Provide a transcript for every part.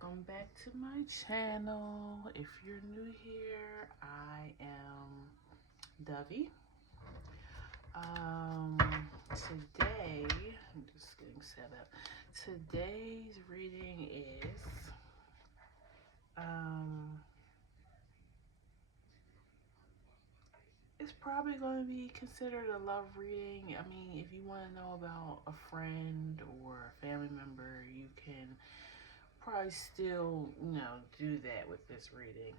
welcome back to my channel. If you're new here, I am Dovey. Today, I'm just getting set up. Today's reading is it's probably going to be considered a love reading. I mean, if you want to know about a friend or a family member, you can probably still, do that with this reading.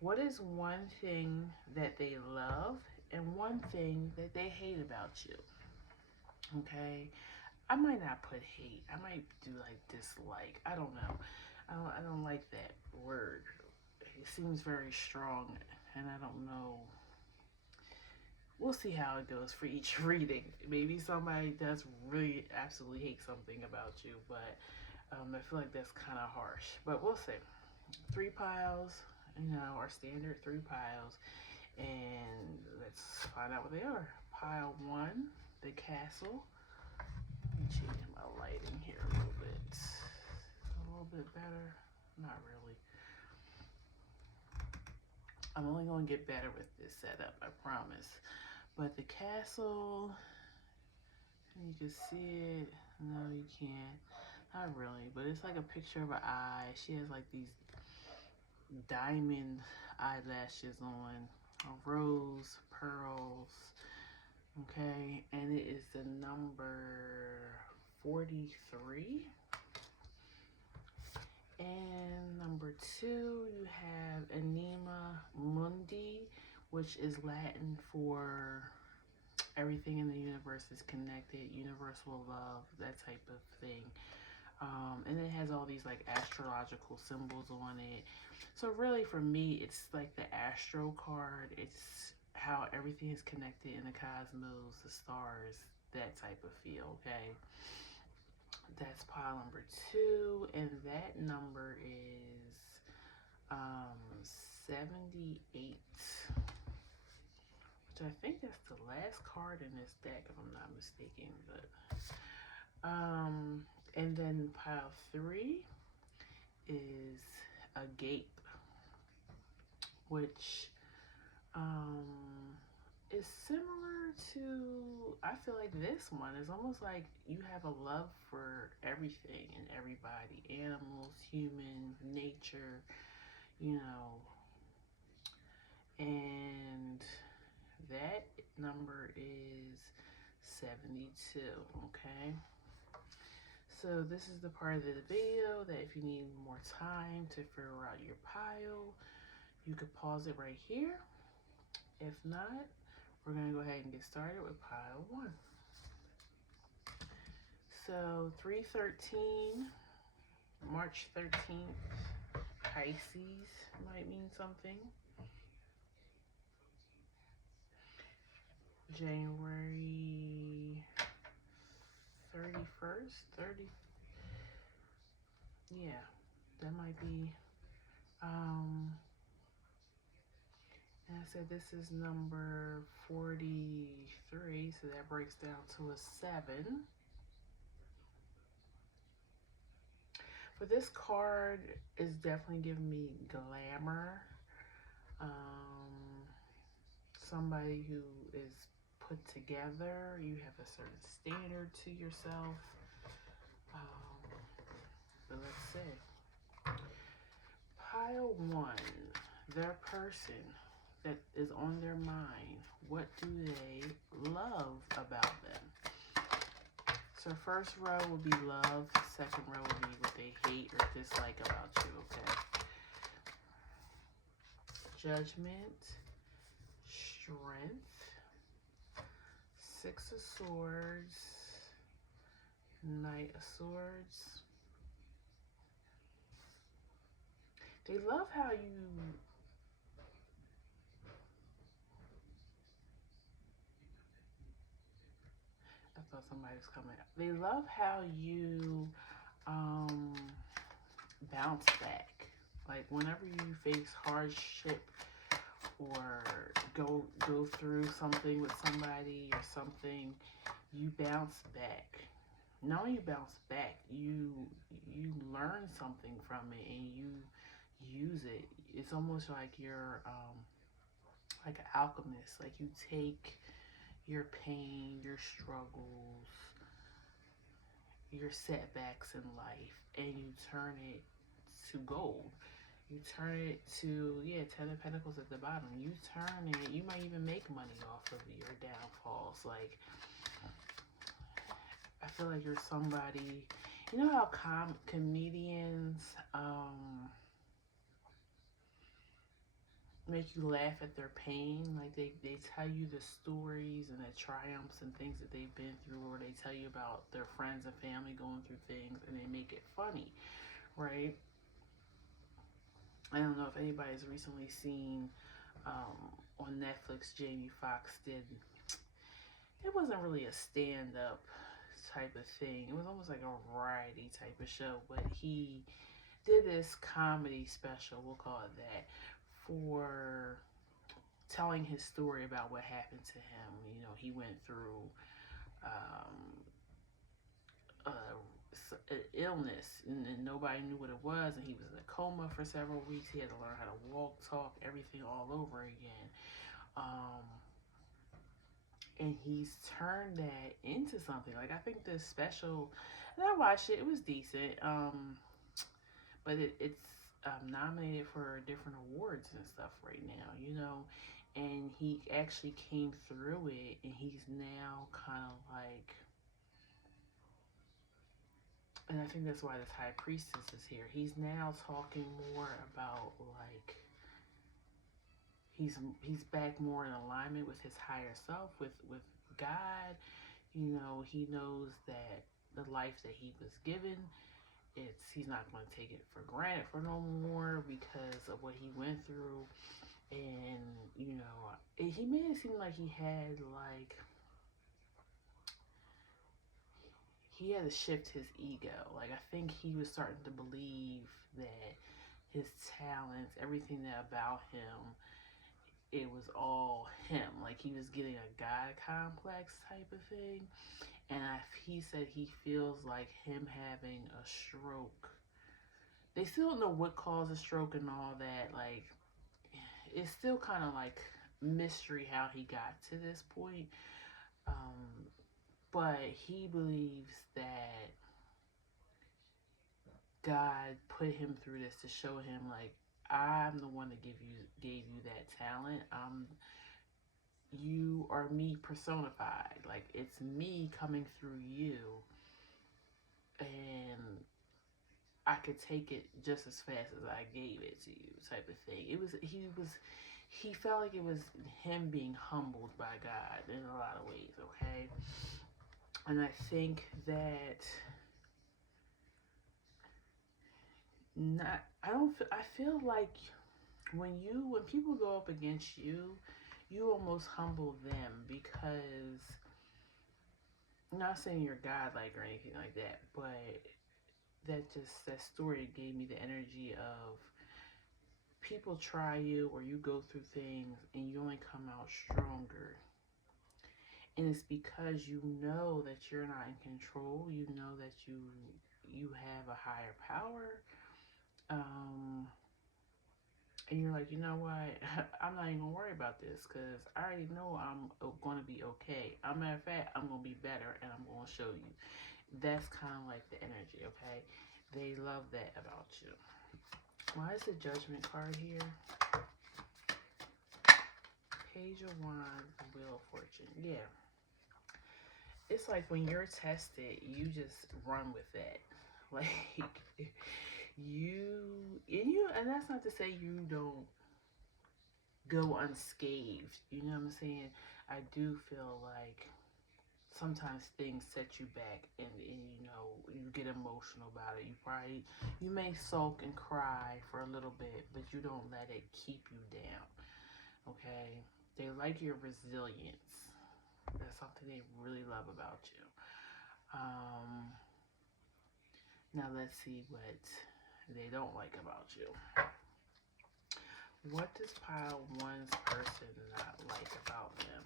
What is one thing that they love and one thing that they hate about you? Okay. I might not put hate. I might do like dislike. I don't know. I don't like that word. It seems very strong and I don't know. We'll see how it goes for each reading. Maybe somebody does really absolutely hate something about you, but I feel like that's kind of harsh. But we'll see. 3 piles, our standard 3 piles. And let's find out what they are. Pile 1, the castle. Let me change my lighting here a little bit. A little bit better. Not really. I'm only going to get better with this setup, I promise. But the castle, you can see it. No, you can't. Not really, but it's like a picture of an eye. She has like these diamond eyelashes on, a rose, pearls, okay, and it is the number 43. And number 2, you have Anima Mundi, which is Latin for everything in the universe is connected, universal love, that type of thing. And it has all these like astrological symbols on it. So really for me, it's like the astro card. It's how everything is connected in the cosmos, the stars, that type of feel, okay? That's pile number 2, and that number is 78. Which I think that's the last card in this deck, if I'm not mistaken. But and then pile 3 is a gape, which is similar to, I feel like this one is almost like you have a love for everything and everybody, animals, human, nature, and that number is 72, okay? So this is the part of the video that if you need more time to figure out your pile, you could pause it right here. If not, we're going to go ahead and get started with pile 1. So 313, March 13th, Pisces might mean something. January 31st, 30. Yeah, that might be. And I said this is number 43, so that breaks down to a 7. But this card is definitely giving me glamour. Somebody who is put together. You have a certain standard to yourself. But let's see. Pile 1, their person that is on their mind. What do they love about them? So first row will be love. Second row will be what they hate or dislike about you, okay? Judgment, strength, 6 of Swords, Knight of Swords. They love how you I thought somebody was coming. They love how you bounce back. Like whenever you face hardship or go through something with somebody or something, you bounce back. Not only you bounce back, you learn something from it and you use it. It's almost like you're like an alchemist. Like you take your pain, your struggles, your setbacks in life, and you turn it to gold. You turn it to, yeah, Ten of Pentacles at the bottom. You turn it, you might even make money off of your downfalls. Like, I feel like you're somebody, you know how comedians make you laugh at their pain? Like they tell you the stories and the triumphs and things that they've been through, or they tell you about their friends and family going through things and they make it funny, right? I don't know if anybody's recently seen on Netflix, Jamie Foxx did, it wasn't really a stand-up type of thing. It was almost like a variety type of show, but he did this comedy special, we'll call it that, for telling his story about what happened to him. You know, he went through um, an illness and nobody knew what it was, and he was in a coma for several weeks. He had to learn how to walk, talk, everything all over again. And he's turned that into something. Like, I think this special, and I watched it, it was decent. But it's nominated for different awards and stuff right now, you know. And he actually came through it, and he's now kind of like, and I think that's why this High Priestess is here. He's now talking more about like he's back more in alignment with his higher self, with God. You know, he knows that the life that he was given, he's not going to take it for granted for no more because of what he went through. And you know, he made it seem like he had to shift his ego. Like, I think he was starting to believe that his talents, everything that about him, it was all him. Like, he was getting a God complex type of thing. And he said he feels like him having a stroke. They still don't know what caused a stroke and all that. Like, it's still kind of like mystery how he got to this point. But he believes that God put him through this to show him, like, I'm the one that gave you that talent. You are me personified. Like, it's me coming through you, and I could take it just as fast as I gave it to you, type of thing. He felt like it was him being humbled by God in a lot of ways, okay? And I think that I feel like when people go up against you, you almost humble them, because I'm not saying you're godlike or anything like that, but that story gave me the energy of people try you or you go through things and you only come out stronger. And it's because you know that you're not in control. You know that you have a higher power. And you're like, you know what? I'm not even gonna worry about this because I already know I'm gonna be okay. As a matter of fact, I'm gonna be better, and I'm gonna show you. That's kind of like the energy, okay? They love that about you. Why is the Judgment card here? Page of Wands, Wheel of Fortune. Yeah. It's like when you're tested, you just run with that. Like, and that's not to say you don't go unscathed. You know what I'm saying? I do feel like sometimes things set you back, and you know, you get emotional about it. You may sulk and cry for a little bit, but you don't let it keep you down. Okay? They like your resilience. That's something they really love about you. Now let's see what they don't like about you. What does pile one's person not like about them?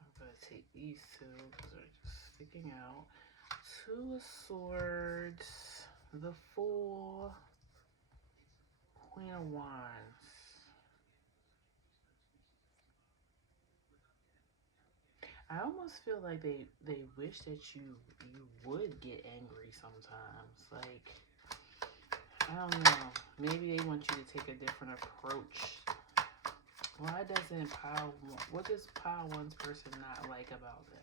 I'm going to take these two because they're just checking out. Two of Swords, the Fool, Queen of Wands. I almost feel like they wish that you would get angry sometimes. Like, I don't know. Maybe they want you to take a different approach. Why doesn't what does pile one's person not like about them?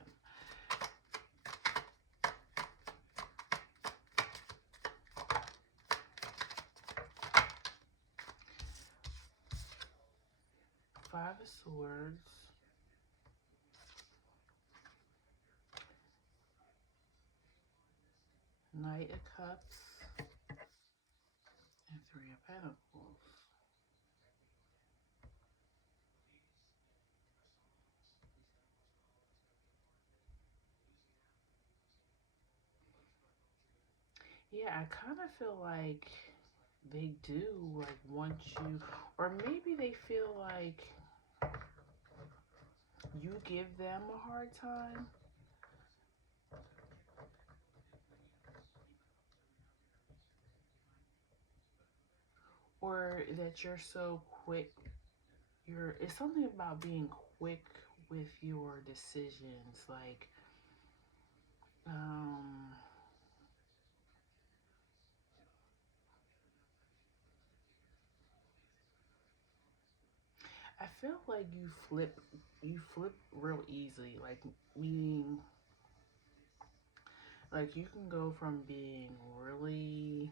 Five of Swords, Knight of Cups, and Three of Pentacles. Yeah, I kind of feel like they do like want you, or maybe they feel like you give them a hard time, or that you're so quick. It's something about being quick with your decisions, like um I feel like you flip real easily, like meaning like you can go from being really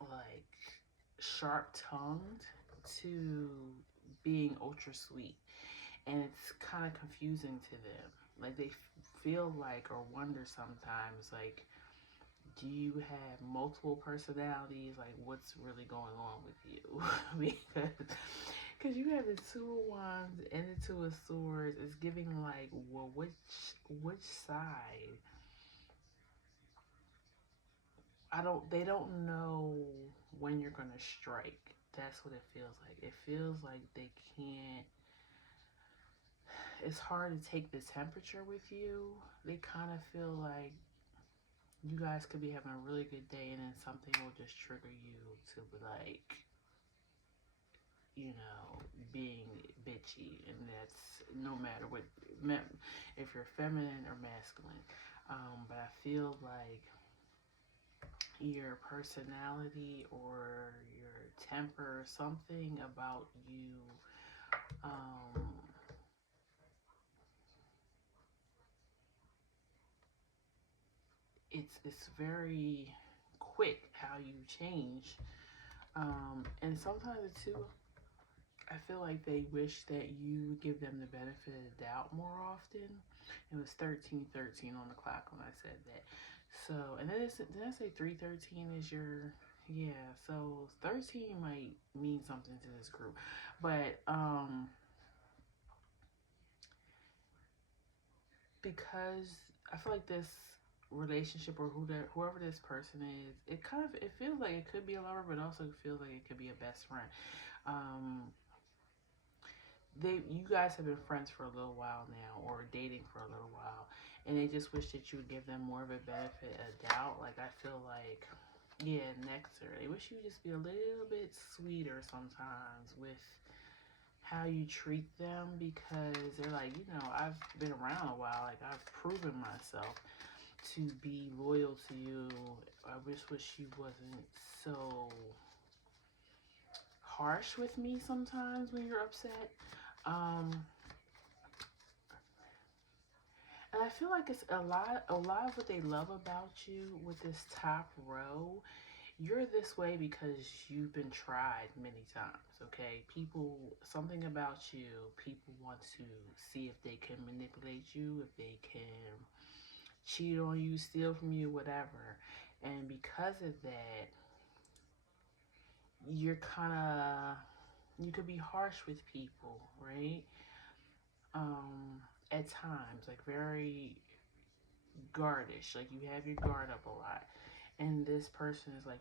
like sharp tongued to being ultra sweet, and it's kind of confusing to them. Like they feel like or wonder sometimes, like, do you have multiple personalities? Like, what's really going on with you? because you have the Two of Wands and the Two of Swords. It's giving like, well, which side? I don't. They don't know when you're gonna strike. That's what it feels like. It feels like they can't. It's hard to take the temperature with you. They kind of feel like you guys could be having a really good day, and then something will just trigger you to be like, being bitchy, and that's no matter what, if you're feminine or masculine. But I feel like your personality or your temper, something about you, um, it's very quick how you change. And sometimes too, I feel like they wish that you give them the benefit of the doubt more often. It was 13:13 on the clock when I said that. So, and then did I say 3:13 is your, yeah, so 13 might mean something to this group. But because I feel like this relationship or whoever this person is, it feels like it could be a lover, but also feels like it could be a best friend. Um, you guys have been friends for a little while now, or dating for a little while, and they just wish that you would give them more of a benefit of doubt. Like, I feel like, yeah, nectar. They wish you would just be a little bit sweeter sometimes with how you treat them, because they're like, I've been around a while. Like, I've proven myself to be loyal to you. I just wish you wasn't so harsh with me sometimes when you're upset. Um, And I feel like it's a lot of what they love about you with this top row. You're this way because you've been tried many times, okay? Something about you, people want to see if they can manipulate you, if they can cheat on you, steal from you, whatever. And because of that, you could be harsh with people, right? At times, like very guardish, like you have your guard up a lot. And this person is like,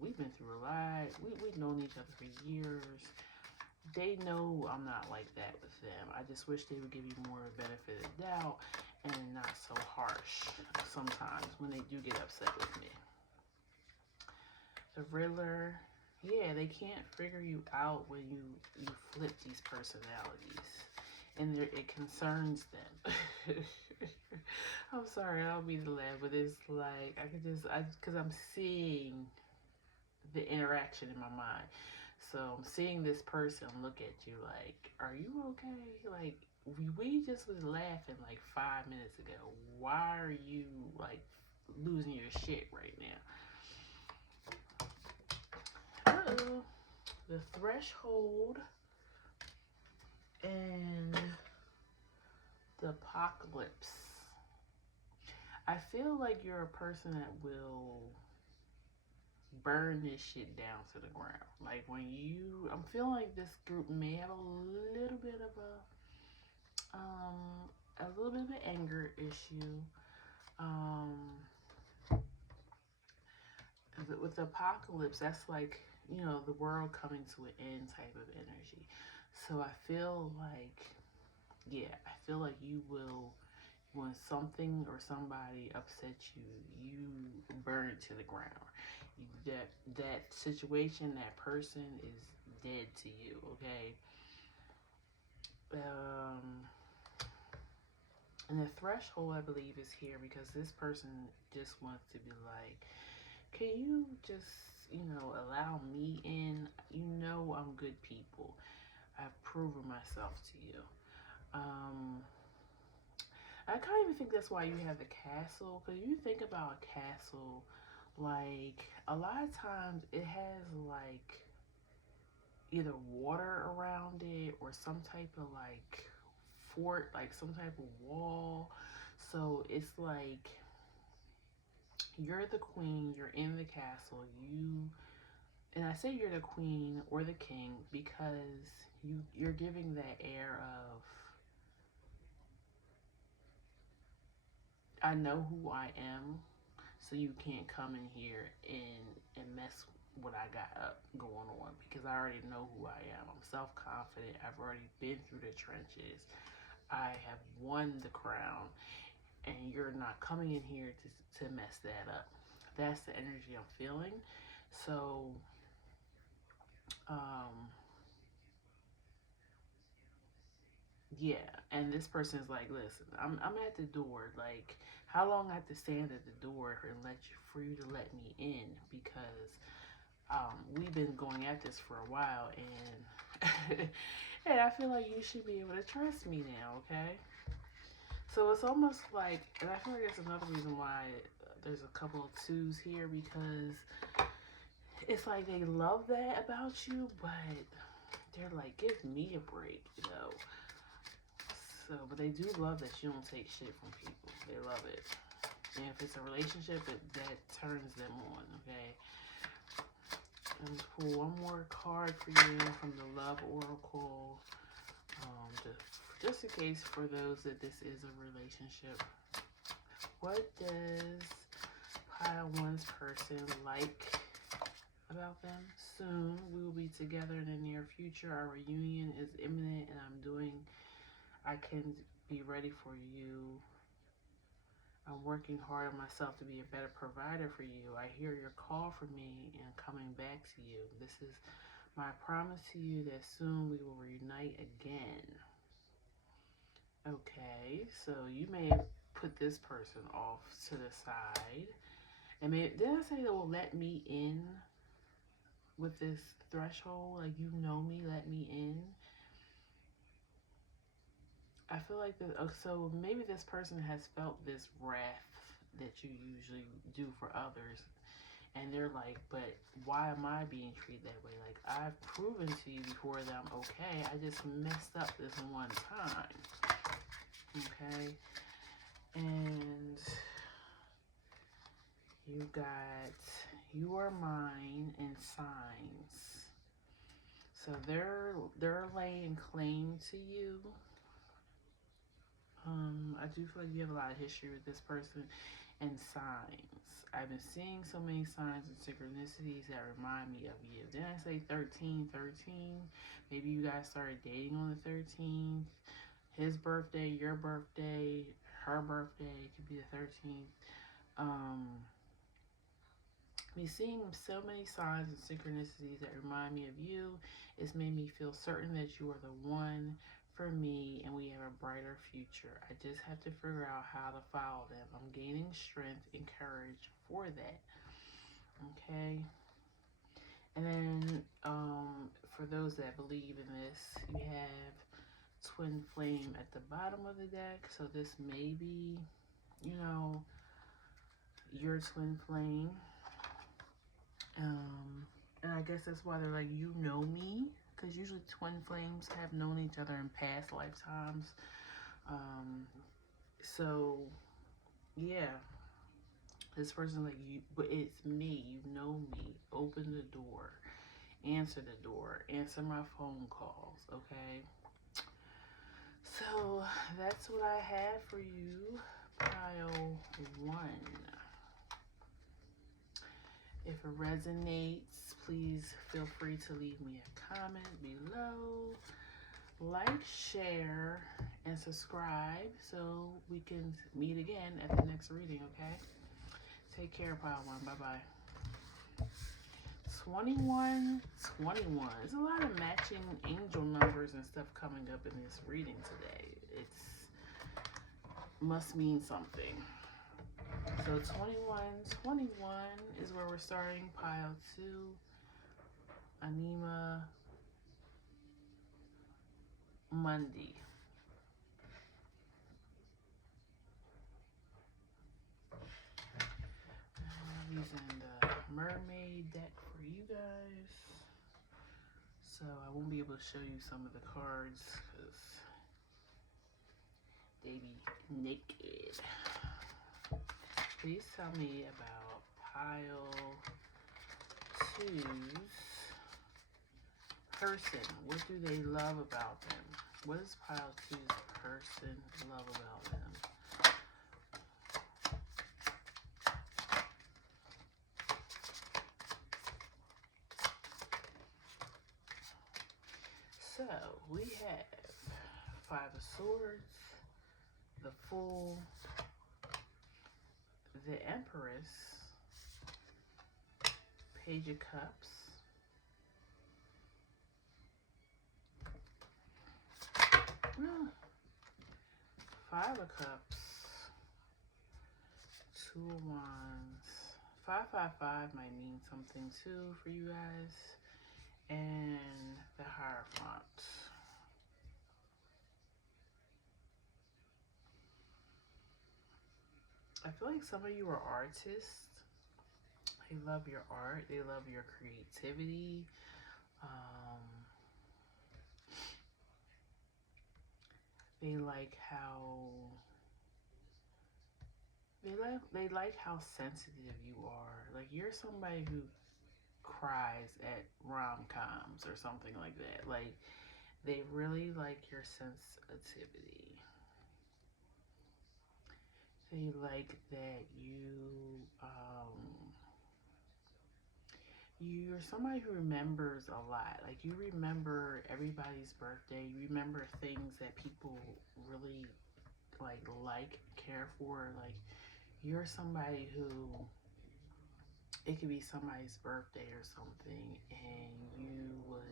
we've been through a lot. We've known each other for years. They know I'm not like that with them. I just wish they would give you more benefit of doubt. and not so harsh sometimes when they do get upset with me. The Riddler, yeah, they can't figure you out when you flip these personalities, and it concerns them. I'm sorry, I don't mean to laugh, but it's like because I'm seeing the interaction in my mind. So I'm seeing this person look at you like, "Are you okay?" Like we just was laughing like 5 minutes ago. Why are you like losing your shit right now? Uh-oh. The Threshold and the Apocalypse. I feel like you're a person that will burn this shit down to the ground. Like I'm feeling like this group may have little bit of a little bit of an anger issue. Um, with the apocalypse, that's like the world coming to an end type of energy. So I feel like, yeah, I feel like you will, when something or somebody upsets you, you burn it to the ground. That situation, that person is dead to you. Okay. Um, and the threshold, I believe, is here because this person just wants to be like, can you just allow me in? I'm good people. I've proven myself to you. Um, I can't even think that's why you have the castle. Because you think about a castle, like a lot of times it has like either water around it or some type of like fort, like some type of wall. So it's like you're the queen, you're in the castle, and I say you're the queen or the king because you're giving that air of, I know who I am, so you can't come in here and mess what I got up going on because I already know who I am. I'm self-confident. I've already been through the trenches. I have won the crown, and you're not coming in here to mess that up. That's the energy I'm feeling. So, um, yeah, and this person's like, listen, I'm at the door. Like, how long I have to stand at the door and for you to let me in? Because we've been going at this for a while, and and I feel like you should be able to trust me now, okay? So it's almost like, and I feel like that's another reason why there's a couple of twos here because it's like they love that about you, but they're like, give me a break. So, but they do love that you don't take shit from people. They love it. And if it's a relationship, that turns them on, okay? And pull one more card for you from the Love Oracle. Just in case for those that this is a relationship. What does pile one's person like about them? Soon, we will be together in the near future. Our reunion is imminent, and I can be ready for you. I'm working hard on myself to be a better provider for you. I hear your call for me and coming back to you. This is my promise to you that soon we will reunite again. Okay, so you may put this person off to the side. And did I say that will let me in with this threshold? Like, you know me, let me in. I feel like so maybe this person has felt this wrath that you usually do for others. And they're like, but why am I being treated that way? Like, I've proven to you before that I'm okay. I just messed up this one time. Okay? And you got You Are Mine and Signs. So they're laying claim to you. I do feel like you have a lot of history with this person and signs. I've been seeing so many signs and synchronicities that remind me of you. Didn't I say 13, 13? Maybe you guys started dating on the 13th. His birthday, your birthday, her birthday. It could be the 13th. Um, we seeing so many signs and synchronicities that remind me of you. It's made me feel certain that you are the one for me and we have a brighter future. I just have to figure out how to follow them. I'm gaining strength and courage for that. Okay. And then for those that believe in this, you have twin flame at the bottom of the deck. So this may be, you know, your twin flame. And I guess that's why they're like, you know me, because usually twin flames have known each other in past lifetimes. So yeah, this person's like, you, but it's me, you know me. Open the door, answer the door, answer my phone calls, okay? So that's what I have for you, pile one. If it resonates, please feel free to leave me a comment below. Like, share, and subscribe so we can meet again at the next reading, okay? Take care, pile one. Bye-bye. 21, 21. There's a lot of matching angel numbers and stuff coming up in this reading today. It's must mean something. So 21, 21 is where we're starting. Pile 2, Anima, Monday. I'm using the mermaid deck for you guys. So I won't be able to show you some of the cards because they be naked. Please tell me about pile 2's person. What do they love about them? What does pile 2's person love about them? So we have 5 of Swords, the Fool, the Empress, Page of Cups, well, 5 of Cups, 2 of Wands. 555 might mean something too for you guys. And the Hierophant. I feel like some of you are artists. They love your art. They love your creativity. They like how they like how sensitive you are. Like you're somebody who cries at rom-coms or something like that. Like they really like your sensitivity. They like that you're somebody who remembers a lot. Like you remember everybody's birthday. You remember things that people really like, care for. Like you're somebody who, it could be somebody's birthday or something, and you would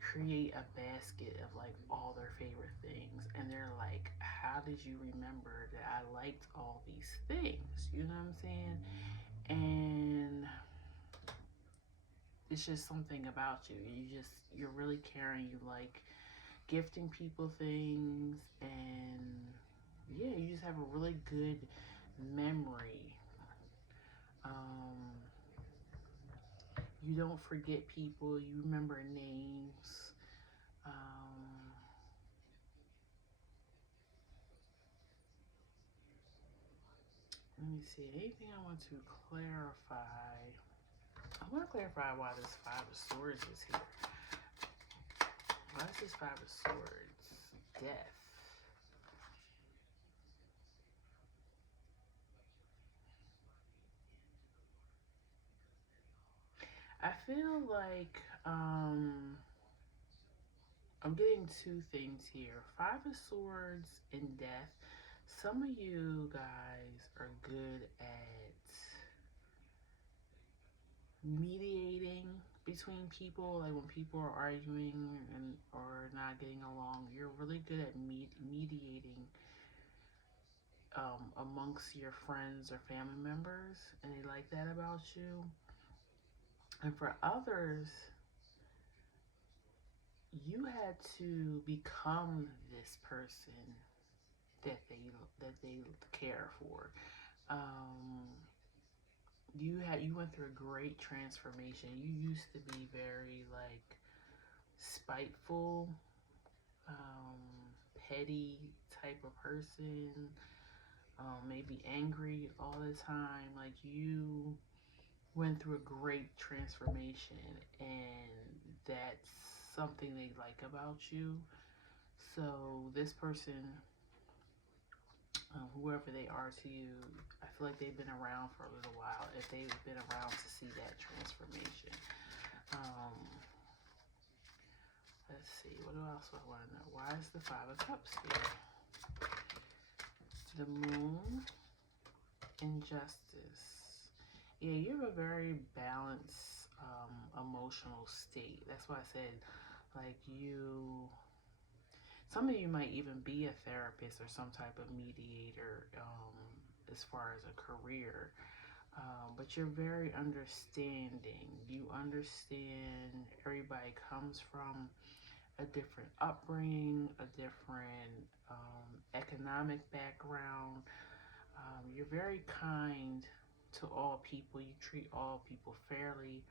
create a basket of like all their favorite things, and they're like, how did you remember that I liked all these things? You know what I'm saying? And it's just something about you. You're really caring. You like gifting people things, and yeah, you just have a really good memory. You don't forget people. You remember names. Let me see. Anything I want to clarify? I want to clarify why this 5 of Swords is here. Why is this 5 of Swords? Death. I feel like I'm getting 2 things here. 5 of Swords and death. Some of you guys are good at mediating between people. Like when people are arguing and or not getting along, you're really good at mediating amongst your friends or family members, and they like that about you. And for others, you had to become this person that they care for. Um, you went through a great transformation. You used to be very like spiteful, um, petty type of person, maybe angry all the time. Like you went through a great transformation, and that's something they like about you. So this person, whoever they are to you, I feel like they've been around for a little while. If they've been around to see that transformation, um, let's see. What else do I want to know? Why is the Five of Cups here? The Moon, Injustice. Yeah, you have a very balanced emotional state. That's why I said, like, some of you might even be a therapist or some type of mediator as far as a career. But you're very understanding. You understand everybody comes from a different upbringing, a different economic background. You're very kind to all people. You treat all people fairly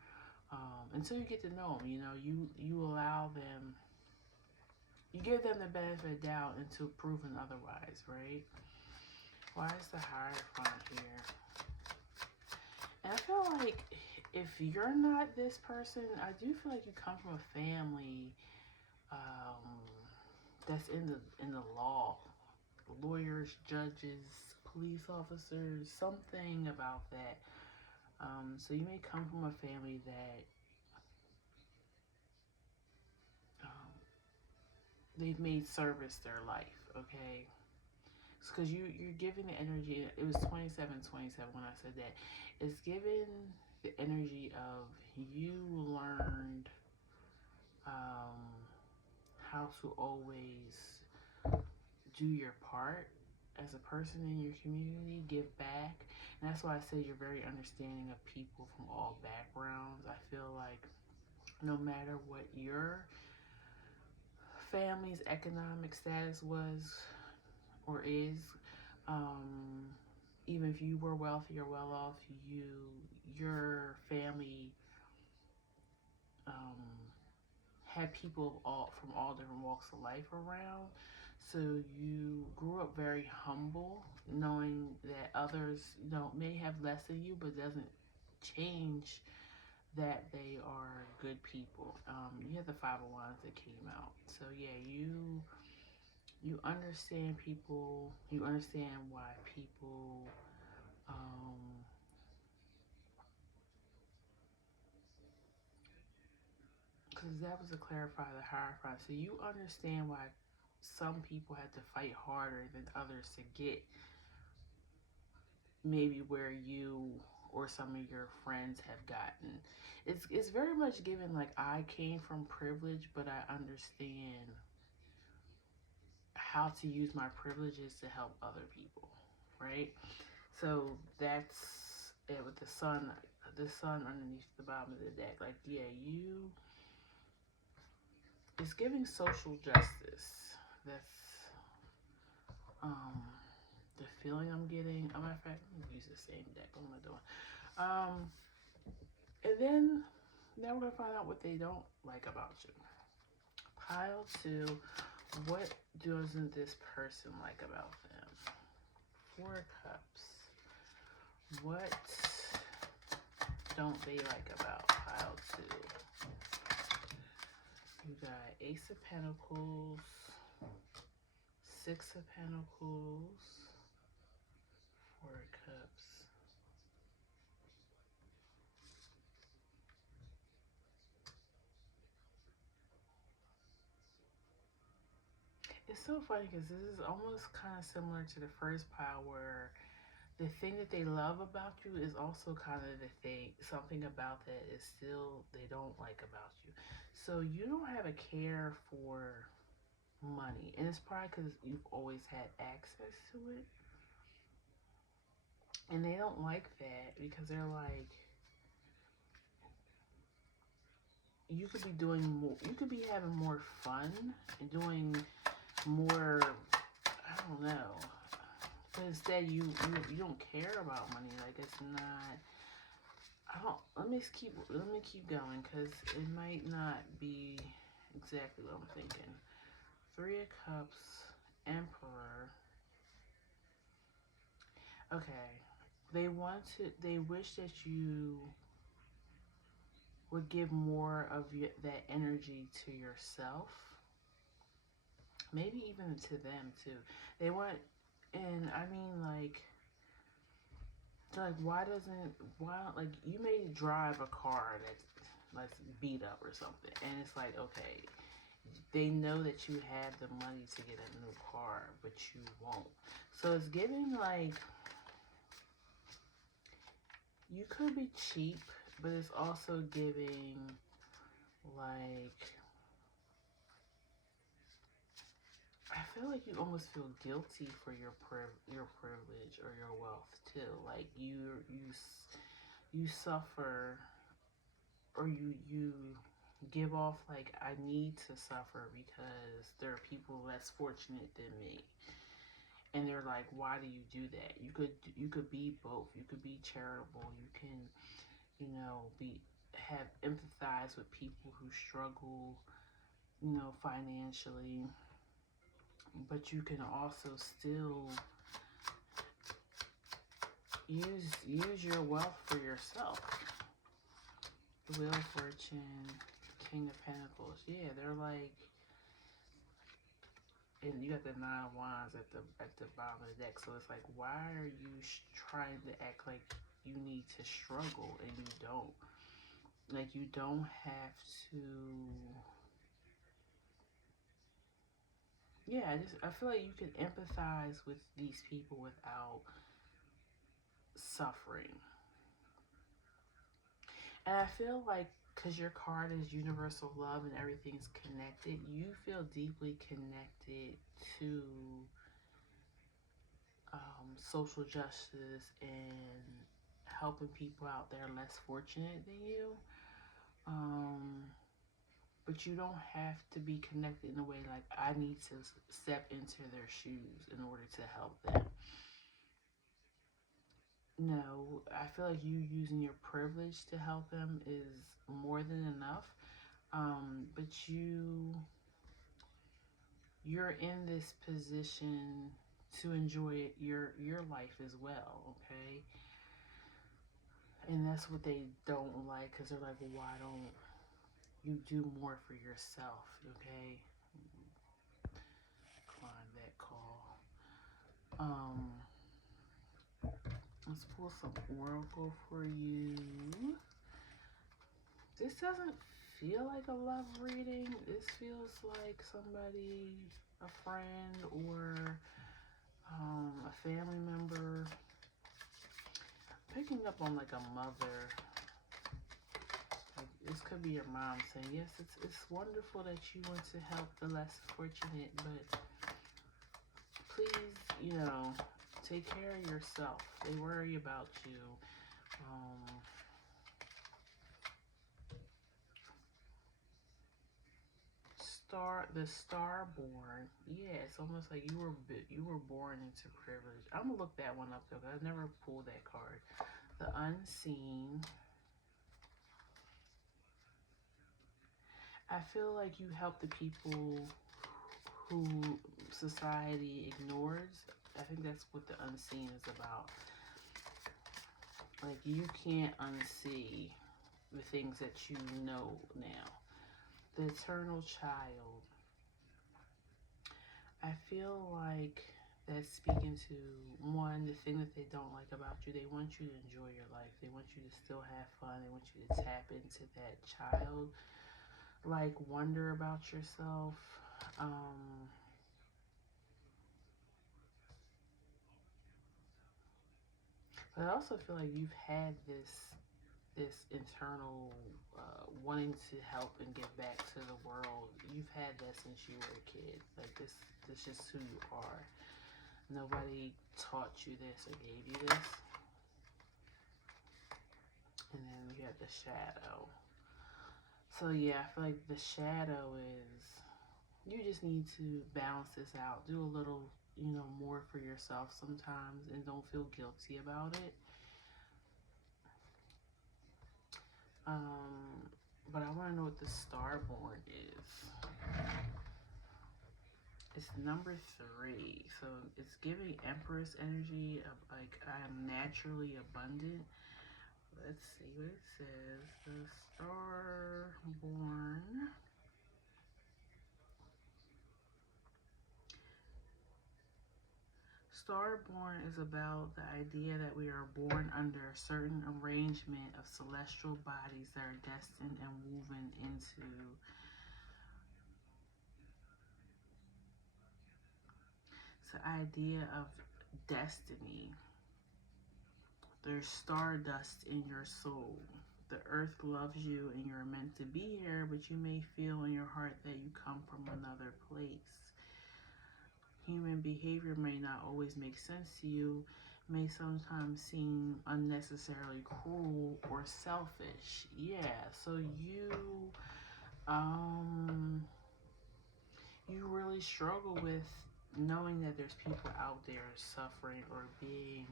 until you get to know them. You allow them, you give them the benefit of the doubt until proven otherwise, right? Why is the Hierophant here? And I feel like if you're not this person, I do feel like you come from a family um, that's in the law, lawyers, judges, police officers, something about that. So you may come from a family that um, they've made service their life. Okay, because you're giving the energy. It was 27 when I said that. It's given the energy of you learned um, how to always do your part as a person in your community, give back. And that's why I say you're very understanding of people from all backgrounds. I feel like no matter what your family's economic status was or is, um, even if you were wealthy or well off, your family um, had people from all different walks of life around. So you grew up very humble, knowing that others, may have less than you, but doesn't change that they are good people. You have the Five of Wands that came out. So yeah, you understand people. You understand why people because that was to clarify the Hierophant. So you understand why some people had to fight harder than others to get maybe where you or some of your friends have gotten. It's very much given like I came from privilege, but I understand how to use my privileges to help other people, right? So that's it with the sun underneath the bottom of the deck. Like, yeah, it's giving social justice. That's um the feeling I'm getting. A matter of fact, I'm gonna use the same deck. What am I doing? And then now we're gonna find out what they don't like about you. Pile two. What doesn't this person like about them? Four of Cups. What don't they like about pile two? You got Ace of Pentacles, Six of Pentacles, Four of Cups. it's so funny because this is almost kind of similar to the first pile where the thing that they love about you is also kind of the thing, something about that is still they don't like about you. So you don't have a care for money, and it's probably because you've always had access to it, and they don't like that because they're like, you could be doing more, you could be having more fun and doing more, I don't know, but instead you don't care about money. Like it's not. I don't. Let me keep going because it might not be exactly what I'm thinking. Three of Cups, Emperor. Okay, they want to. They wish that you would give more of that energy to yourself. Maybe even to them too. They want, and I mean like why like you may drive a car that's beat up or something, and it's like okay, they know that you have the money to get a new car, but you won't. So it's giving like you could be cheap, but it's also giving like I feel like you almost feel guilty for your privilege or your wealth too. Like you suffer or you give off like I need to suffer because there are people less fortunate than me, and they're like, why do you do that? You could be both. You could be charitable. You can be have empathize with people who struggle financially, but you can also still use your wealth for yourself. The Wheel of Fortune, King of Pentacles. Yeah, they're like, and you got the Nine of Wands at the bottom of the deck. So it's like, why are you trying to act like you need to struggle and you don't? Like you don't have to. Yeah, I feel like you can empathize with these people without suffering. And I feel like because your card is universal love and everything's connected, you feel deeply connected to social justice and helping people out there less fortunate than you. Um, but you don't have to be connected in a way like I need to step into their shoes in order to help them. No, I feel like you using your privilege to help them is more than enough. But you're in this position to enjoy your life as well, okay? And that's what they don't like because they're like, well, why don't you do more for yourself, okay? Decline that call. Um, let's pull some oracle for you. This doesn't feel like a love reading. This feels like somebody, a friend, or a family member. Picking up on like a mother. Like this could be your mom saying, yes, it's wonderful that you want to help the less fortunate, but please, take care of yourself. They worry about you. Um, the Starborn. Yeah, it's almost like you were born into privilege. I'm gonna look that one up though, 'cause I've never pulled that card. The Unseen. I feel like you help the people who society ignores. I think that's what the Unseen is about. Like you can't unsee the things that you know now. The Eternal Child. I feel like that's speaking to one, the thing that they don't like about you. They want you to enjoy your life. They want you to still have fun. They want you to tap into that child, like wonder about yourself. Um, But I also feel like you've had this internal wanting to help and give back to the world. You've had that since you were a kid. Like this is just who you are. Nobody taught you this or gave you this. And then you have the shadow. So yeah, I feel like the shadow is you just need to balance this out. Do a little, more for yourself sometimes and don't feel guilty about it. But I want to know what the starborn is. It's number 3. So it's giving Empress energy of like I am naturally abundant. Let's see what it says. The starborn. Starborn is about the idea that we are born under a certain arrangement of celestial bodies that are destined and woven into the idea of destiny. There's stardust in your soul. The earth loves you and you're meant to be here, but you may feel in your heart that you come from another place. Human behavior may not always make sense to you, may sometimes seem unnecessarily cruel or selfish. Yeah, so you really struggle with knowing that there's people out there suffering or being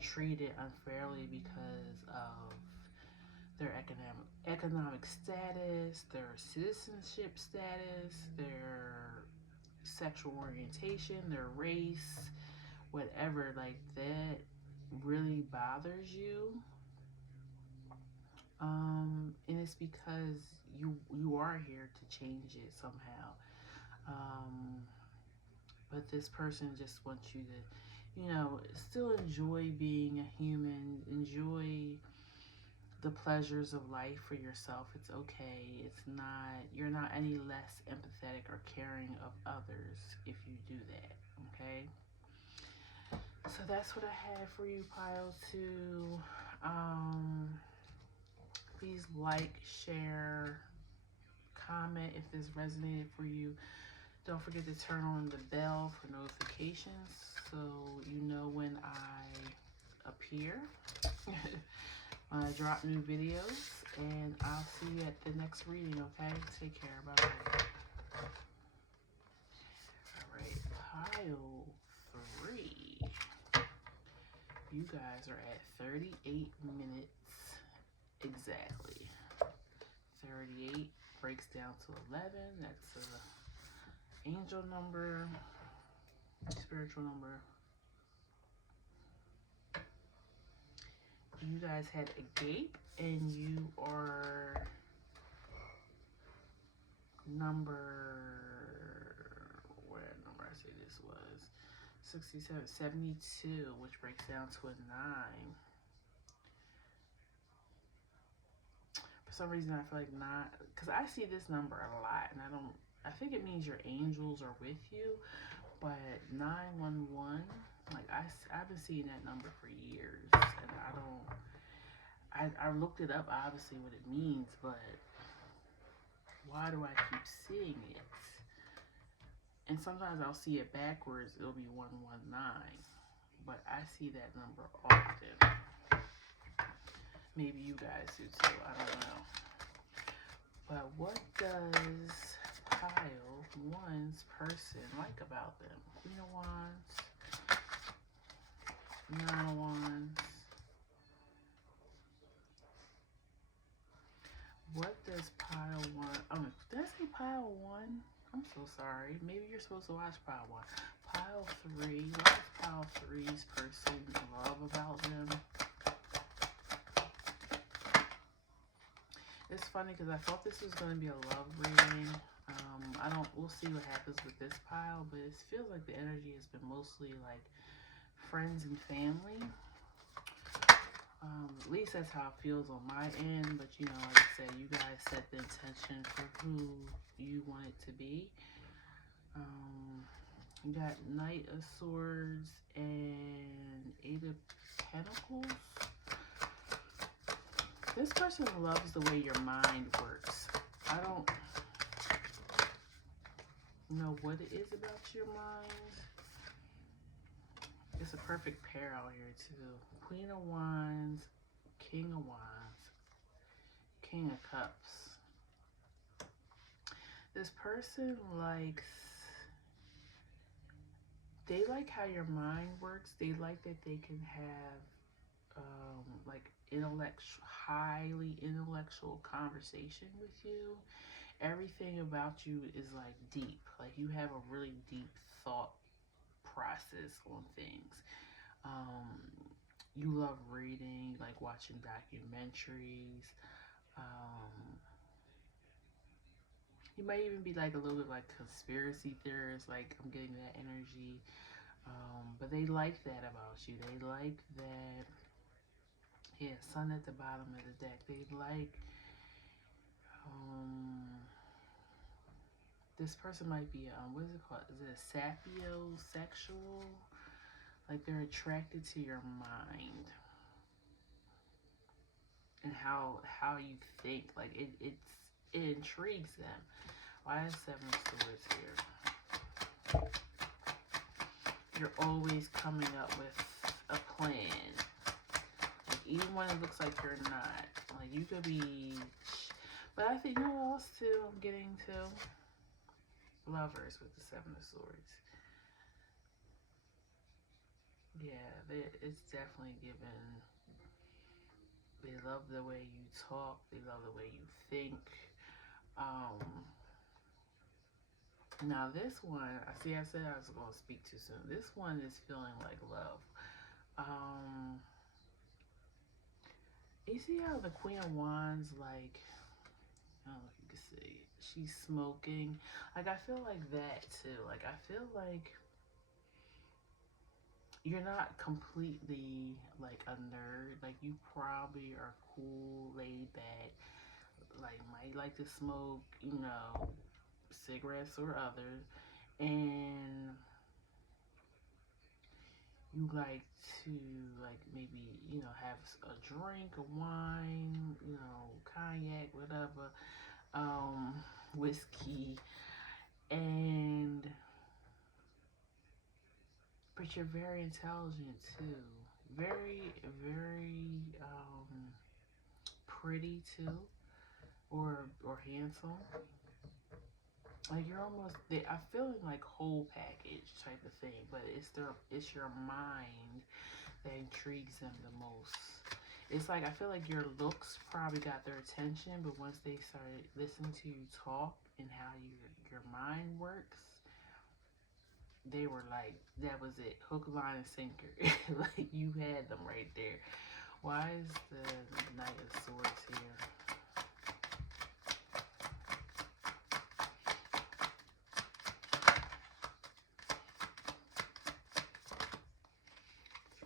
treated unfairly because of their economic status, their citizenship status, their sexual orientation, their race, whatever, like that really bothers you. And it's because you are here to change it somehow. Um, but this person just wants you to, still enjoy being a human, enjoy the pleasures of life for yourself. It's okay. You're not any less empathetic or caring of others if you do that, okay? So that's what I have for you, Pile 2. Please like, share, comment if this resonated for you. Don't forget to turn on the bell for notifications so you know when I appear, when I drop new videos. And I'll see you at the next reading, okay? Take care. Bye-bye. All right, pile 3. You guys are at 38 minutes exactly. 38 breaks down to 11. That's a angel number, spiritual number. You guys had a gate, and you are where number I say this was 67, 72, which breaks down to a 9. For some reason, I feel like 9, because I see this number a lot, and I think it means your angels are with you, but 911, like I've been seeing that number for years, and I looked it up, obviously, what it means, but why do I keep seeing it? And sometimes I'll see it backwards, it'll be 119, but I see that number often. Maybe you guys do too, I don't know. But what does pile 1's person like about them? Queen of Wands, 9 of Wands. What does pile 1? Oh, did I say pile 1? I'm so sorry. Maybe you're supposed to watch pile 1. Pile 3. What does pile 3's person love about them? It's funny because I thought this was going to be a love reading. We'll see what happens with this pile, but it feels like the energy has been mostly like friends and family. At least that's how it feels on my end, but like I said, you guys set the intention for who you want it to be. You got Knight of Swords and Eight of Pentacles. This person loves the way your mind works. I don't know what it is about your mind. It's a perfect pair out here too. Queen of Wands, King of Wands, King of Cups. This person likes, they like how your mind works. They like that they can have like highly intellectual conversation with you. Everything about you is like deep. Like you have a really deep thought process on things. Um, you love reading, like watching documentaries. Um, you might even be like a little bit like conspiracy theorist. Like I'm getting that energy. But they like that about you. They like that. Yeah, sun at the bottom of the deck. They like. Um, this person might be what is it called? Is it a sapiosexual? Like they're attracted to your mind and how you think. Like it intrigues them. Why is Seven of Swords here? You're always coming up with a plan. Like even when it looks like you're not. Like you could be, but I think you know what else too I'm getting to? Lovers with the Seven of Swords. Yeah, it's definitely given. They love the way you talk. They love the way you think. Um, Now this one, I see. I said I was going to speak too soon. This one is feeling like love. Um, you see how the Queen of Wands, like, I don't know if you can see, she's smoking. Like I feel like that too. Like I feel like you're not completely like a nerd. Like you probably are cool, laid back. Like might like to smoke, cigarettes or others, and you like to like maybe have a drink, a wine, cognac, whatever, um, whiskey, and but you're very intelligent too, very very pretty too, or handsome. Like you're almost, I feel like whole package type of thing, but it's your mind that intrigues them the most. It's like I feel like your looks probably got their attention, but once they started listening to you talk and how your mind works, they were like, that was it, hook, line, and sinker. Like you had them right there. Why is the Knight of Swords here?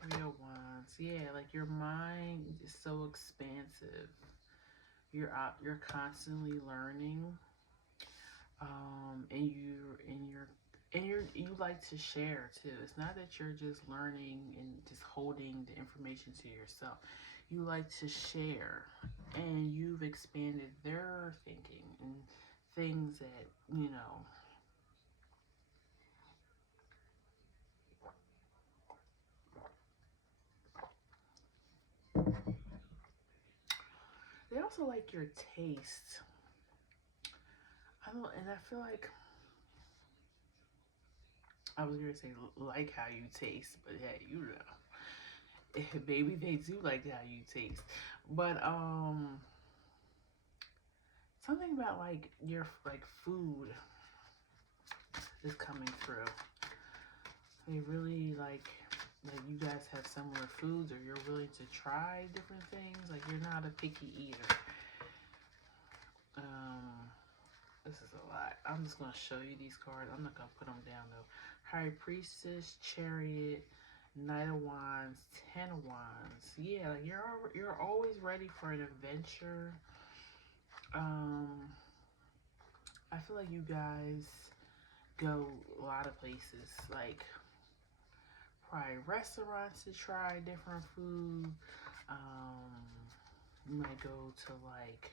Three of Wands. Yeah, like your mind is so expansive. You're constantly learning, and you like to share too. It's not that you're just learning and just holding the information to yourself. You like to share, and you've expanded their thinking and things that they also like your taste. I don't, and I feel like I was gonna say like how you taste, but hey, maybe they do like how you taste, but something about like your like food is coming through. They really like you guys have similar foods, or you're willing to try different things. Like you're not a picky eater. Um, this is a lot. I'm just gonna show you these cards. I'm not gonna put them down though. High Priestess, Chariot, Knight of Wands, Ten of Wands. Yeah, like you're always ready for an adventure. Um, I feel like you guys go a lot of places, like probably restaurants to try different food. You might go to like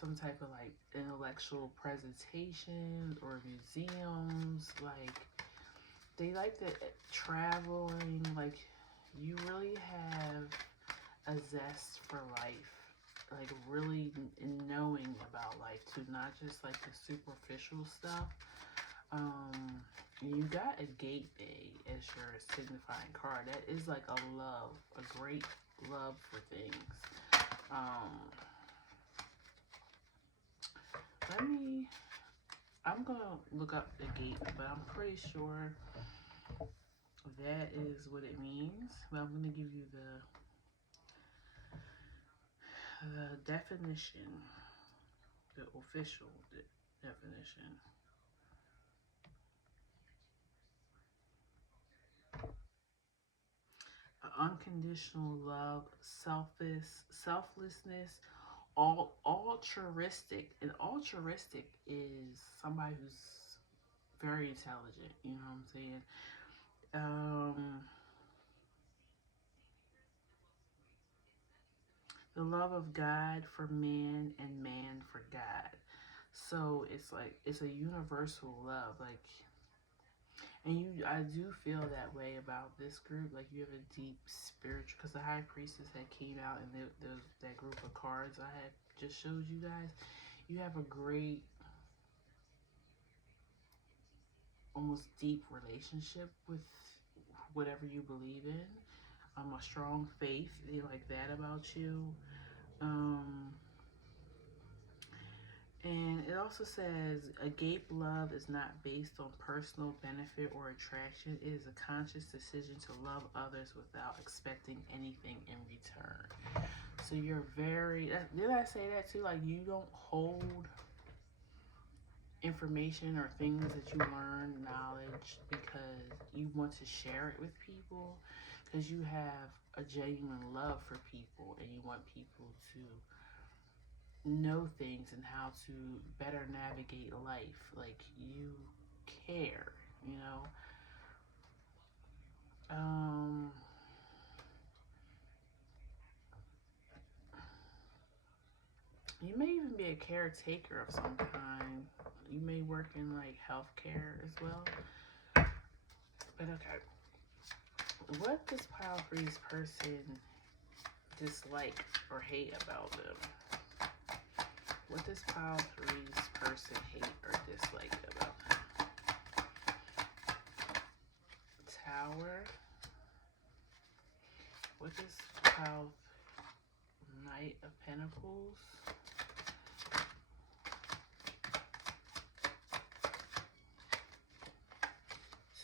some type of like intellectual presentation or museums. Like they like the traveling. Like you really have a zest for life. Like really knowing about life too, not just like the superficial stuff. You got a gateway as your signifying card. That is like a love, a great love for things. Let me, I'm gonna look up the gate, but I'm pretty sure that is what it means. But I'm gonna give you the definition, the official definition. Unconditional love, selflessness, all altruistic. And altruistic is somebody who's very intelligent. You know what I'm saying? Um, the love of God for man and man for God. So it's like it's a universal love. Like, and I do feel that way about this group. Like you have a deep spiritual, because the high priestess that came out and that group of cards I had just showed you guys. You have a great, almost deep relationship with whatever you believe in. A strong faith. They like that about you. Um, And it also says agape love is not based on personal benefit or attraction. It is a conscious decision to love others without expecting anything in return. So you're very, did I say that too? Like you don't hold information or things that you learn, knowledge, because you want to share it with people, because you have a genuine love for people and you want people to know things and how to better navigate life. Like you care, you know. Um, you may even be a caretaker of some kind. You may work in like healthcare as well. But okay, what does pile three's person dislike or hate about them? What does pile three's person hate or dislike about them? Tower. What does pile Knight of Pentacles?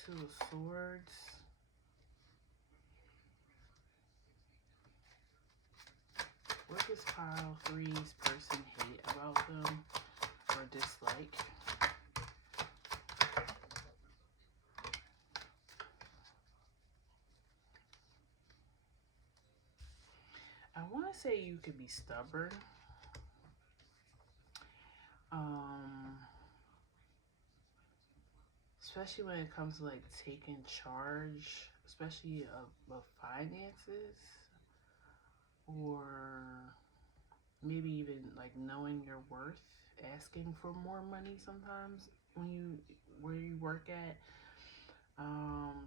Two of Swords. What does pile three's person hate about them or dislike? I want to say you could be stubborn. Um, Especially when it comes to like taking charge, especially of finances, or maybe even like knowing your worth, asking for more money sometimes when you where you work at.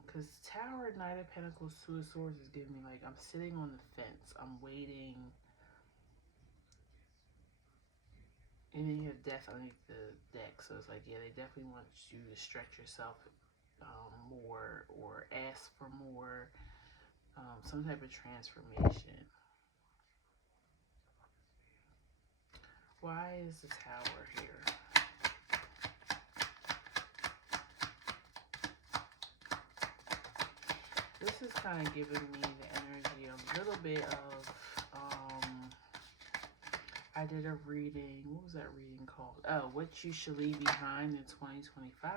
Because Tower, Knight of Pentacles, Two of Swords is giving me like I'm sitting on the fence, I'm waiting, and then you have Death underneath the deck. So it's like, yeah, they definitely want you to stretch yourself more or ask for more, some type of transformation. Why is the Tower here? This is kind of giving me the energy, a little bit of, I did a reading, what was that reading called? Oh, What You Should Leave Behind in 2025.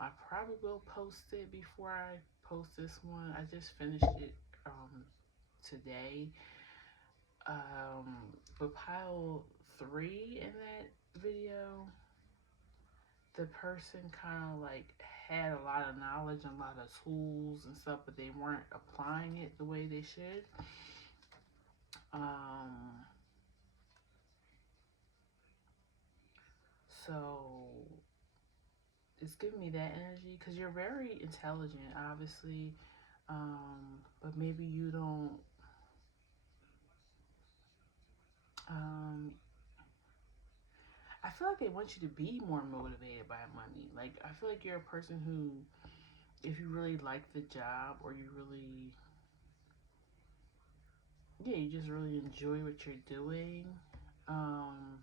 I probably will post it before I post this one. I just finished it today. But pile 3 in that video, the person kind of like had a lot of knowledge and a lot of tools and stuff, but they weren't applying it the way they should. Um, so it's giving me that energy because you're very intelligent, obviously, but maybe you don't. Um, I feel like they want you to be more motivated by money. Like I feel like you're a person who, if you really like the job or you really, yeah, you just really enjoy what you're doing. Um,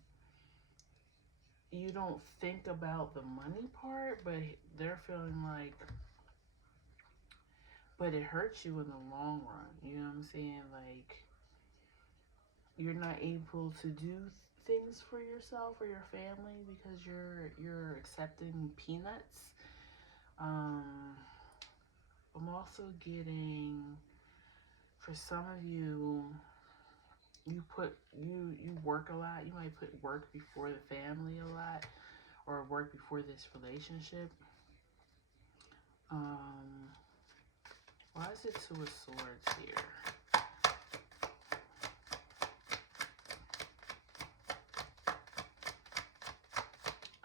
you don't think about the money part, but they're feeling like, but it hurts you in the long run. You know what I'm saying? Like you're not able to do things for yourself or your family because you're accepting peanuts. Um, I'm also getting, for some of you, you work a lot. You might put work before the family a lot, or work before this relationship. Um, why is it Two of Swords here?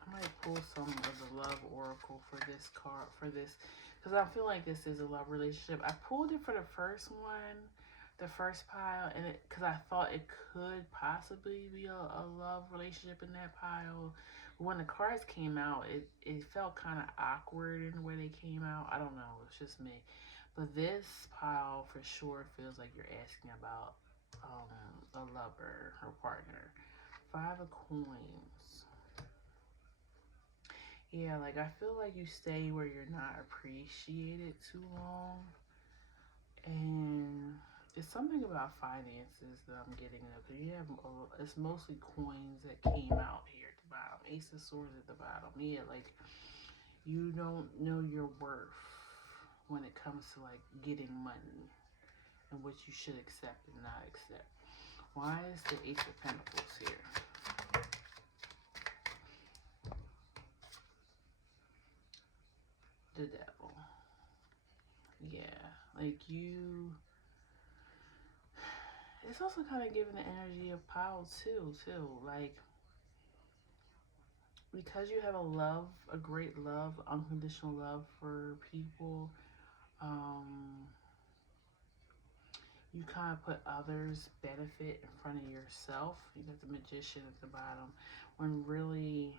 I might pull some of the love oracle for this card, for this, because I feel like this is a love relationship. I pulled it for the first one, the first pile, and because I thought it could possibly be a love relationship in that pile. But when the cards came out, it felt kind of awkward in the way they came out. I don't know, it's just me. But this pile for sure feels like you're asking about a lover or partner. Five of Coins. Yeah, like I feel like you stay where you're not appreciated too long. And it's something about finances that I'm getting at. You have, it's mostly coins that came out here at the bottom. Ace of Swords at the bottom. Yeah, like you don't know your worth when it comes to like getting money and what you should accept and not accept. Why is the Ace of Pentacles here? The Devil. Yeah, like you. It's also kind of giving the energy of power too. Like because you have a great love, unconditional love for people. Um, you kind of put others' benefit in front of yourself. You got the Magician at the bottom, when really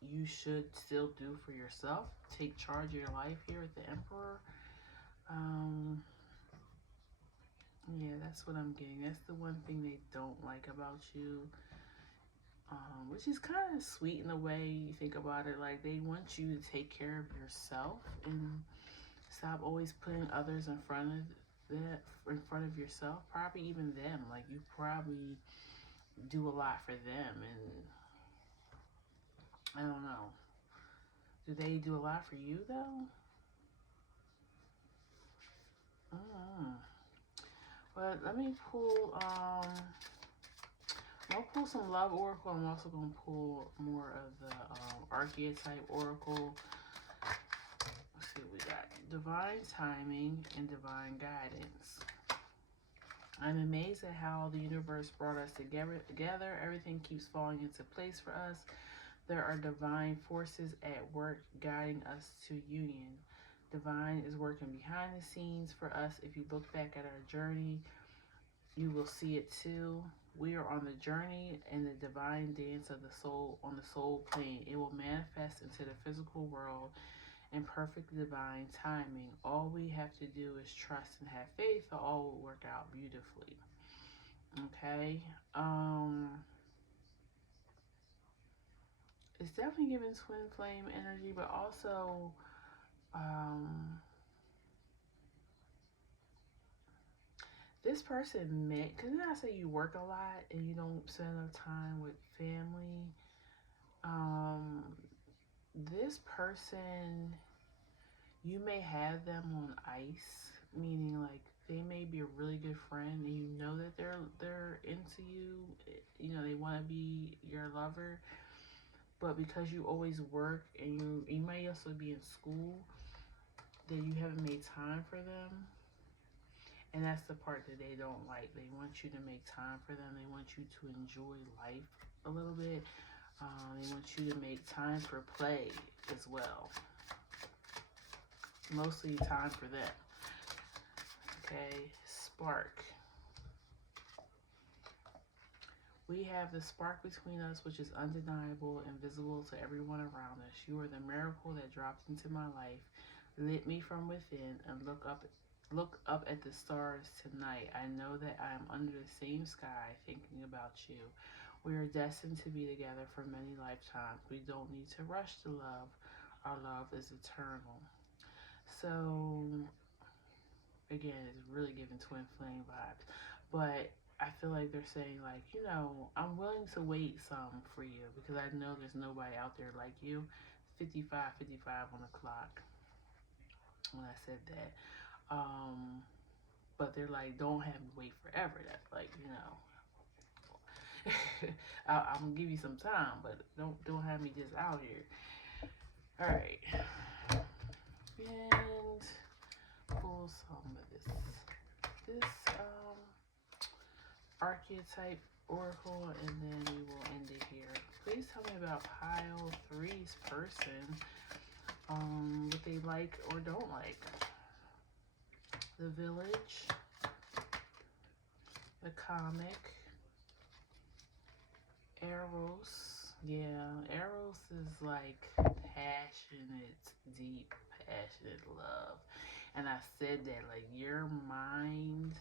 you should still do for yourself. Take charge of your life here with the Emperor. Um, yeah, that's what I'm getting. That's the one thing they don't like about you. Which is kind of sweet in a way you think about it. Like they want you to take care of yourself and stop always putting others in front of yourself. Probably even them. Like you probably do a lot for them, and I don't know. Do they do a lot for you though? Mm. But let me pull. I'll pull some love oracle. I'm also gonna pull more of the archetype oracle. Let's see what we got. Divine timing and divine guidance. I'm amazed at how the universe brought us together. Everything keeps falling into place for us. There are divine forces at work guiding us to union. Divine is working behind the scenes for us. If you look back at our journey, you will see it too. We are on the journey and the divine dance of the soul on the soul plane. It will manifest into the physical world in perfect divine timing. All we have to do is trust and have faith that all will work out beautifully. Okay. It's definitely giving twin flame energy, but also this person may, because I say you work a lot and you don't spend enough time with family. Um, this person, you may have them on ice, meaning like they may be a really good friend and you know that they're into you. You know, they want to be your lover, but because you always work and you might also be in school, that you haven't made time for them. And that's the part that they don't like. They want you to make time for them. They want you to enjoy life a little bit. They want you to make time for play as well. Mostly time for them. Okay, spark. We have the spark between us, which is undeniable and visible to everyone around us. You are the miracle that dropped into my life, lit me from within, and look up at the stars tonight. I know that I am under the same sky thinking about you. We are destined to be together for many lifetimes. We don't need to rush to love. Our love is eternal. So again, it's really giving twin flame vibes. But I feel like they're saying, like, I'm willing to wait some for you because I know there's nobody out there like you. 55, 55 on the clock when I said that. But they're like, don't have me wait forever. That's like, I'm gonna give you some time, but don't have me just out here. All right, and pull some of this archetype oracle, and then we will end it here. Please tell me about pile three's person, what they like or don't like. The village, the comic, Eros. Yeah, Eros is like passionate, deep, passionate love. And I said that, like, your mind,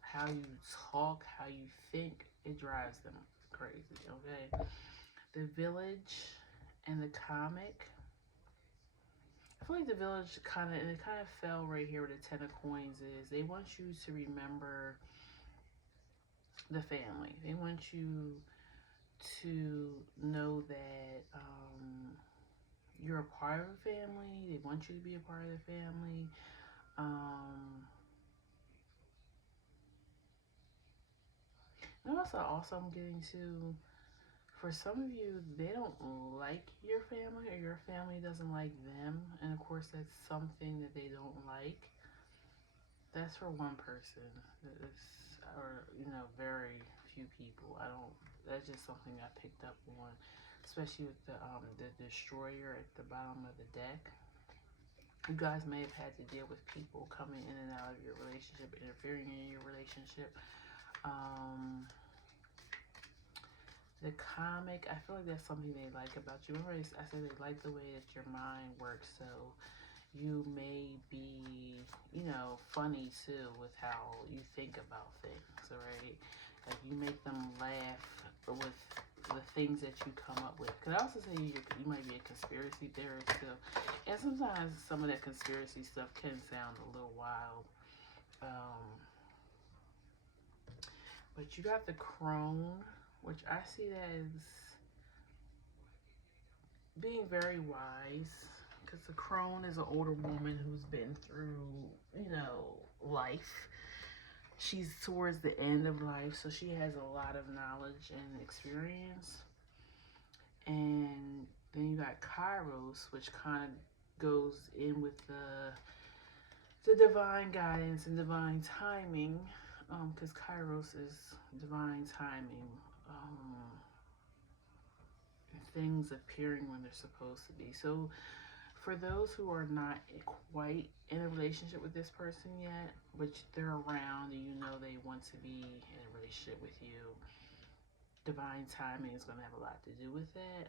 how you talk, how you think, it drives them crazy, okay? The village and the comic. I feel like the village kind of fell right here where the Ten of Coins is. They want you to remember the family. They want you to know that you're a part of a family. They want you to be a part of the family. And also I'm getting to, for some of you, they don't like your family or your family doesn't like them. And of course, that's something that they don't like. That's for one person. Or, very few people. That's just something I picked up on, especially with the destroyer at the bottom of the deck. You guys may have had to deal with people coming in and out of your relationship, interfering in your relationship. The comic, I feel like that's something they like about you. Remember, I said they like the way that your mind works, so you may be, funny too with how you think about things, right? Like, you make them laugh with the things that you come up with. Could I also say you might be a conspiracy theorist too? And sometimes some of that conspiracy stuff can sound a little wild. But you got the crone, which I see that as being very wise, because the crone is an older woman who's been through, life. She's towards the end of life, so she has a lot of knowledge and experience. And then you got Kairos, which kind of goes in with the divine guidance and divine timing, because Kairos is divine timing. Things appearing when they're supposed to be. So for those who are not quite in a relationship with this person yet, which they're around and they want to be in a relationship with you, divine timing is going to have a lot to do with that.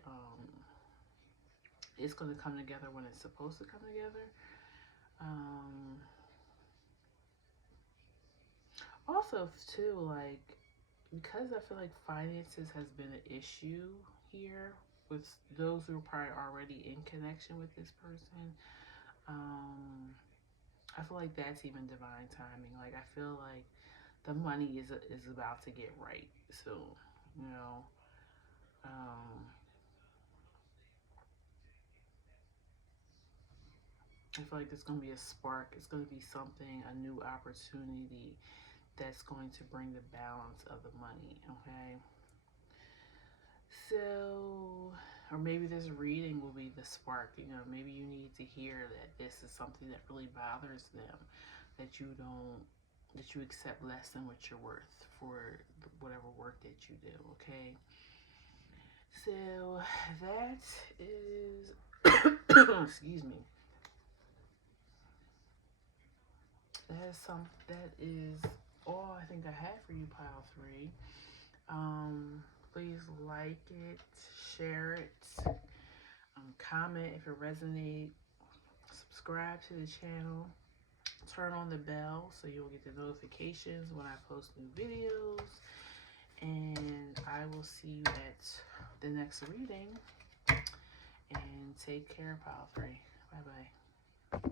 It's going to come together when it's supposed to come together. Also, too, like, because I feel like finances has been an issue here with those who are probably already in connection with this person. I feel like that's even divine timing. Like, I feel like the money is about to get right soon. You know, I feel like there's gonna be a spark. It's gonna be something, a new opportunity that's going to bring the balance of the money. Okay. So or maybe this reading will be the spark. You know, maybe you need to hear that this is something that really bothers them, that you don't, that you accept less than what you're worth for whatever work that you do. Okay, so that is excuse me, that is all I think I have for you, pile three. Please like it, share it, comment if it resonates, subscribe to the channel, turn on the bell so you'll get the notifications when I post new videos, and I will see you at the next reading, and take care, pile three. Bye bye.